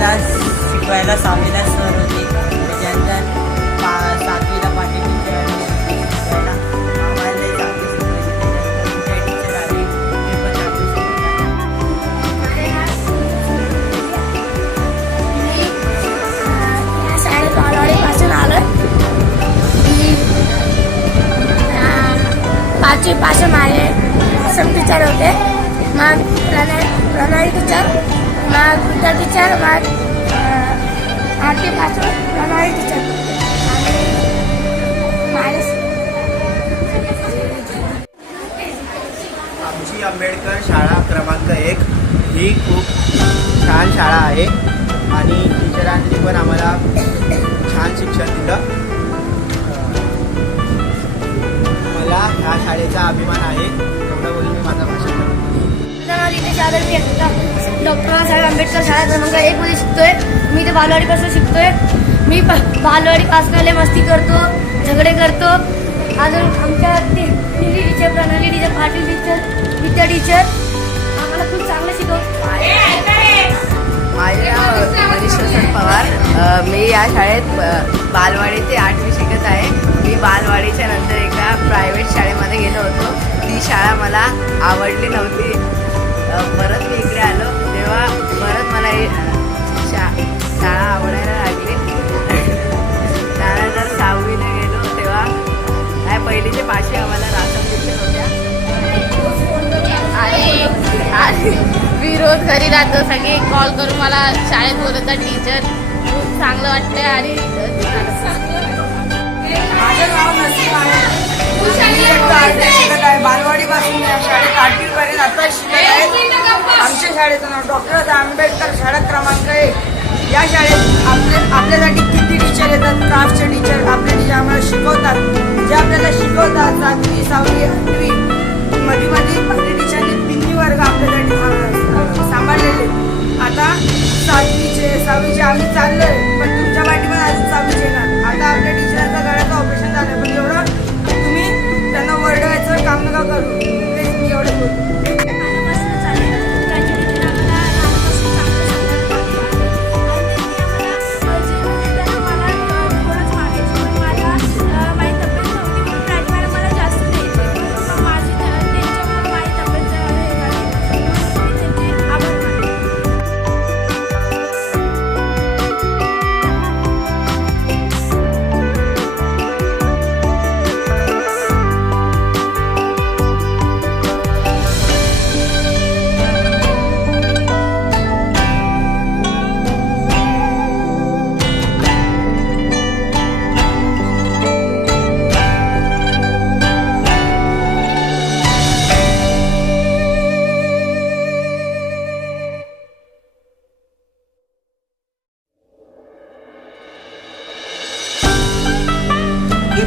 आम्हाला शिकवायला 6वीला सर होते. त्याच्यानंतर 7वीला पाटील टीचर शिकवायला आम्हाला चांगली शिकवायची. टीचर आले ते पण चांगली या शाळेत बालवाडीपासून आलो. 5वीपासून माझे असम टीचर होते, मग प्रणाली टीचर, मग विद्या टीचर, मग 8वीपासून प्रणाली टीचर आणि आमची आंबेडकर शाळा क्रमांक 1 ही खूप छान शाळा आहे आणि टीचरांनी पण आम्हाला छान शिक्षण दिलं. मला ह्या शाळेचा अभिमान आहे. एवढं बोलून मी माझा भाषण करतो. डॉक्टर बाबासाहेब आंबेडकर शाळा क्रमांक 1 मध्ये शिकतोय. मी ते बालवाडीपासून शिकतोय. मी बालवाडीपासून लय मस्ती करतो, झगडे करतो. अजून आमच्या टीचर, प्रणाली टीचर, पाटील टीचर, विद्या टीचर आम्हाला खूप चांगलं शिकवतो. माझे नाव मनीष वसंत पवार. मी या शाळेत बालवाडी ते 8वी शिकत आहे. मी बालवाडीच्या नंतर एका प्रायव्हेट शाळेमध्ये गेलो होतो. ती शाळा मला आवडली नव्हती. परत मी इकडे आलो तेव्हा परत मला शाळा आवडायला लागली. त्यानंतर 6वीला गेलो तेव्हा काय पहिलीचे पाचशे आम्हाला राशन दिले होत्या आणि मी रोज घरी राहतो. सगळे कॉल करून मला शाळेत बोलवतात टीचर. खूप चांगलं वाटतं आणि माझं नाव नसीब आहे. शिकत आहे बालवाडीपासून शाळेत 8वीपर्यंत आता शिकत आहे. आमच्या शाळेचं नाव डॉक्टर आंबेडकर शाळा क्रमांक 1. या शाळेत आपल्यासाठी किती टीचर येतात. क्राफ्टचे टीचर, आपले टीचर आम्हाला शिकवतात. जे आपल्याला शिकवतात 7वी, 6वी, 8वी मध्ये पहिली टीचरने 3 वर्ग आपल्यासाठी सांभाळलेले. आता 7वीचे 6वीचे आम्ही चाललोय, पण तुमच्या पाठीमध्ये अजून 6वीचे येणार. आता आपल्या टीचरांचा गळ्याचं ऑपरेशन झालं, पण एवढं तुम्ही त्यांना वरडवायचं काम नका करू. तेच मी एवढं बोलतो.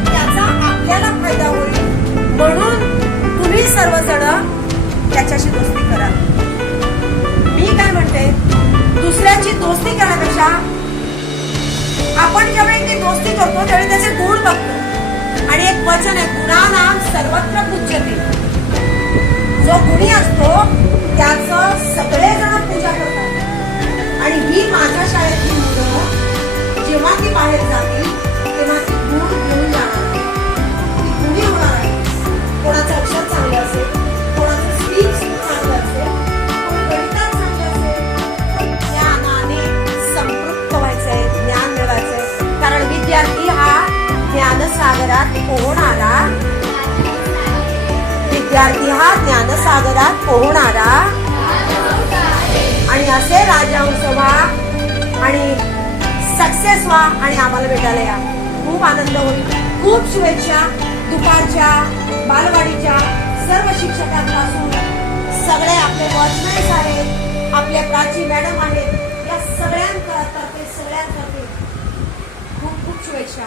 त्याचा आपल्याला फायदा होईल म्हणून तुम्ही सर्वजण त्याच्याशी दोस्ती करा. मी काय म्हणते, दुसऱ्याची दोस्ती करण्यापेक्षा आपण ज्यावेळी ती दोस्ती करतो त्यावेळी त्याचे गुण बघतो. आणि एक वचन आहे, गुणानाम सर्वत्र पूज्यते. जो गुणी असतो त्याचं सगळेजण पूजा करतात. आणि ही माझ्या शाळेतली मुलं जेव्हा ती बाहेर जातील तेव्हा ती गुण घेऊन जाणार, ती गुणी होणार आहे. कोणाचं अक्षर चांगलं असेल, कोणाचं स्पीच चांगलं असेल, कोणी गणितात चांगलं असेल. ज्ञानाने संपृक्त व्हायचंय, ज्ञान मिळवायचंय. कारण विद्यार्थी हा ज्ञानसागरात पोहणारा आणि असे राजहंस व्हा आणि सक्सेस व्हा आणि आम्हाला भेटायला या. खूप आनंद होईल. खूप शुभेच्छा. दुपारच्या बालवाडीच्या सर्व शिक्षकांपासून सगळे आपले वॉचमॅन्स आहेत, आपल्या प्राची मॅडम आहेत, या सगळ्यांतर्फे खूप खूप शुभेच्छा.